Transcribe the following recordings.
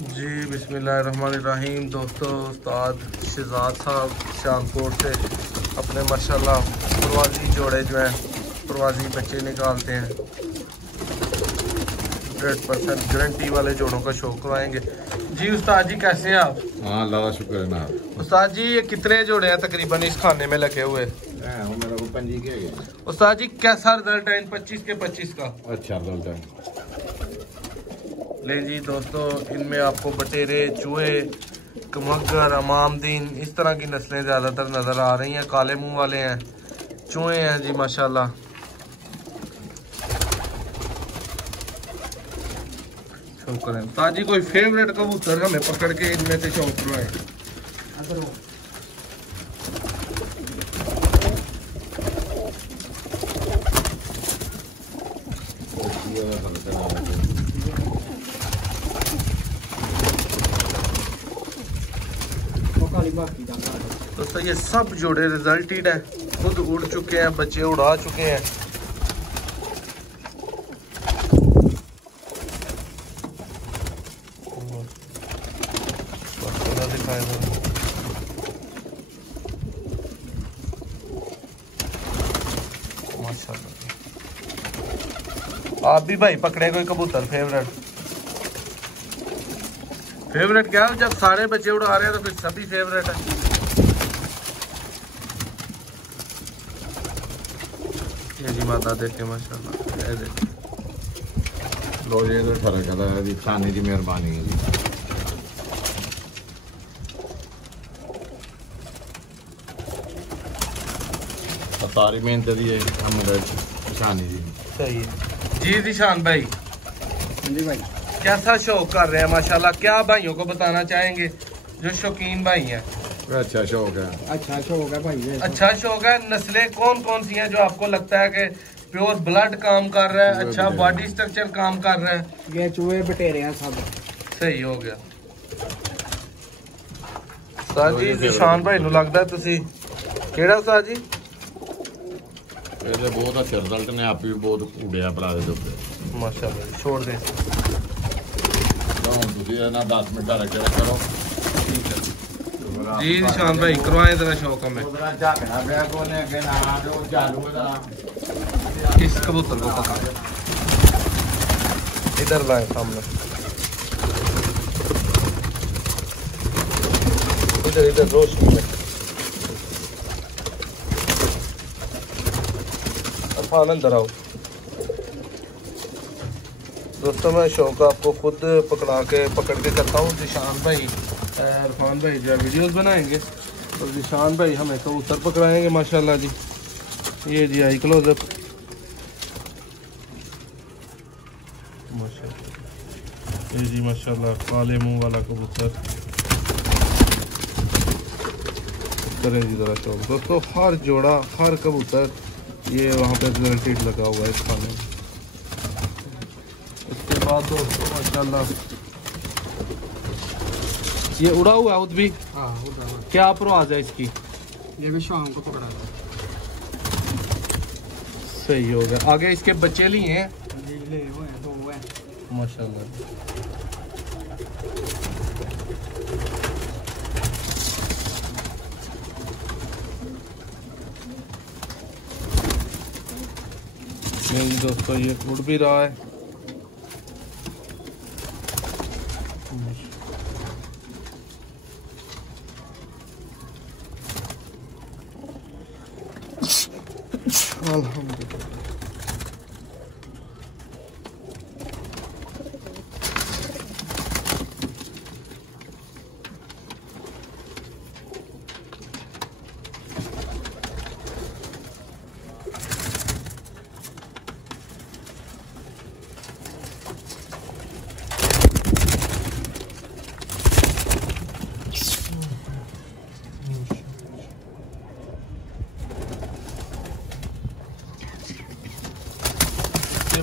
जी बिस्मिल्लाहिर्रहमानिर्रहीम। दोस्तों, उस्ताद शहजाद साहब शानपुर से अपने माशाल्लाह प्रवासी जोड़े जो हैं, प्रवासी बच्चे निकालते हैं। 100% गारंटी वाले जोड़ों का शौक करवाएंगे। जी उस्ताद जी, कैसे हैं आप? हाँ, अल्लाह का शुक्र है ना। उस्ताद जी, ये कितने जोड़े हैं तकरीबन इस खाने में लगे हुए? मेरा को पंजी के गए। उस्ताद जी, कैसा रिजल्ट है इन 25 के 25 का? अच्छा रिजल्ट है। ले जी दोस्तों, इनमें आपको बटेरे, चूहे, कमगर, अमामदीन इस तरह की नस्लें ज़्यादातर नज़र आ रही हैं। काले मुंह वाले हैं, चूहे हैं जी माशाल्लाह। शुक्र है ताजी। कोई फेवरेट कबूतर हमें पकड़ के इनमें से शौक करवाए। दोस्तों, ये सब जोड़े रिजल्टेड हैं, खुद उड़ चुके हैं, बच्चे उड़ा चुके हैं। माशाल्लाह। आप भी भाई पकड़े कोई कबूतर फेवरेट क्या है? जब सारे बच्चे उड़ा रहे हैं तो फिर सभी फेवरेट है। ये जी माता देखे माशाल्लाह, ये देखे। लो ये तो फर्क है जी, खाने की मेहरबानी है जी। सारी मेहनत दी है हम खाने की। सही है जी। निशान भाई जी भाई, कैसा शौक कर रहे हैं माशाल्लाह? क्या भाइयों को बताना चाहेंगे जो शौकीन भाई हैं? अच्छा शौक है। अच्छा शौक है भाई। अच्छा शौक है। नस्लें कौन कौन सी हैं जो आपको लगता है कि प्योर ब्लड काम कर रहा है, अच्छा बॉडी स्ट्रक्चर काम कर रहा है? ये चूहे बटेरे हैं सब। सही हो गया साज जी। निशान भाई नु लगदा तुसी केड़ा साज जी? ये बहुत अच्छा रिजल्ट ने, आप भी बहुत उड़िया भरा दे माशाल्लाह। छोड़ दे ना 10 मिनट रखे करो। ठीक है जी निशान भाई, करवाएं जरा शौक हमें। इस कबूतर को पकड़, इधर लाए सामने, इधर इधर रोशनी में। अंदर आओ दोस्तों। मैं शौक आपको खुद पकड़ के करता हूँ। निशान भाई, इरफान भाई जो वीडियोस बनाएंगे और निशान भाई हमें कबूतर पकड़ाएंगे माशाल्लाह जी। ये जी आई क्लोजअप माशाल्लाह। ये जी माशाल्लाह काले मुंह वाला कबूतर। करें जी जरा शौक दोस्तों। हर जोड़ा, हर कबूतर ये वहाँ पे रिजल्टेड लगा हुआ है इस खाने में। इसके बाद दोस्तों माशाल्लाह ये उड़ा हुआ है भी। हाँ उड़ा हुआ। क्या प्रवास है इसकी? ये भी शाम को पकड़ा था। सही हो गया। आगे इसके बच्चे लिए हैं? ले हुए हैं, 2 हैं माशाल्लाह। नहीं दोस्तों, ये उड़ भी रहा है। अल्हम्दुलिल्लाह।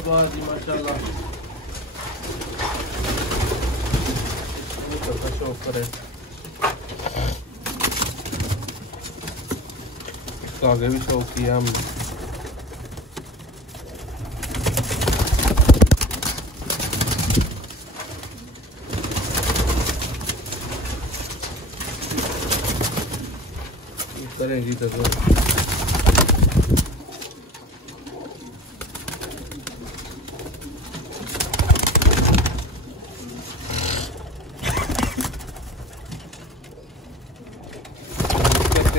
जी माशाल्लाह शौक करे। आगे भी शौक किया हमने। करें जी तक।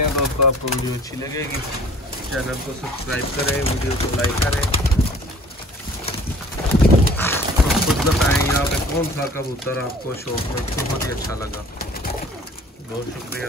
दोस्तों आपको वीडियो अच्छी लगेगी, चैनल को सब्सक्राइब करें, वीडियो को लाइक करें। तो खुद बताएं यहाँ पे कौन सा कबूतर आपको शौक में बहुत ही अच्छा लगा। बहुत शुक्रिया।